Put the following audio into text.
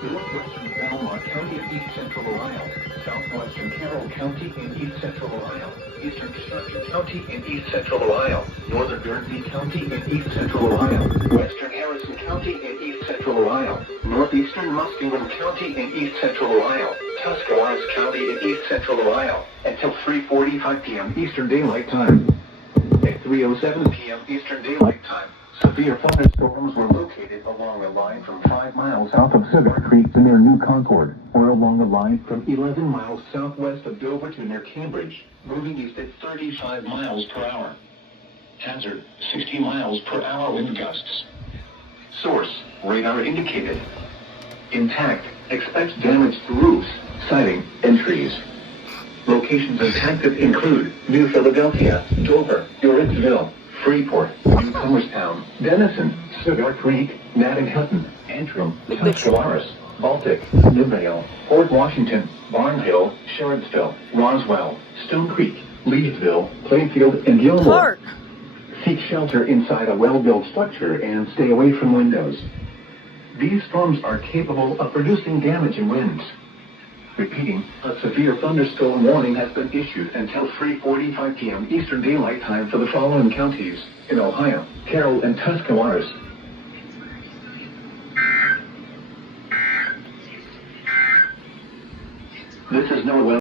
Northwestern Belmont County in East Central Ohio, Southwestern Carroll County in East Central Ohio, Eastern Chester County in East Central Ohio, Northern Guernsey County in East Central Ohio, Western Harrison County in East Central Ohio, Northeastern Muskingum County in East Central Ohio, Tuscarawas County in East Central Ohio, until 3:45 p.m. Eastern Daylight Time. At 3:07 p.m. Eastern Daylight Time, severe thunderstorms were located along a line from 5 miles south of Cigar Creek to near New Concord, or along a line from 11 miles southwest of Dover to near Cambridge, moving east at 35 miles per hour. Hazard, 60 miles per hour wind gusts. Source, radar indicated. Intact, expects damage to roofs, siding, and trees. Locations impacted include New Philadelphia, Dover, Uritzville, Freeport, Newcomerstown, Denison, Cigar Creek, Madden-Hutton, Antrim, Tuscarawas, Baltic, Newvale, Port Washington, Barnhill, Sherridsville, Roswell, Stone Creek, Leesville, Plainfield, and Gilmore. Seek shelter inside a well-built structure and stay away from windows. These storms are capable of producing damage and winds. Repeating, a severe thunderstorm warning has been issued until 3:45 p.m. Eastern Daylight Time for the following counties in Ohio, Carroll, and Tuscarawas. This is Noah.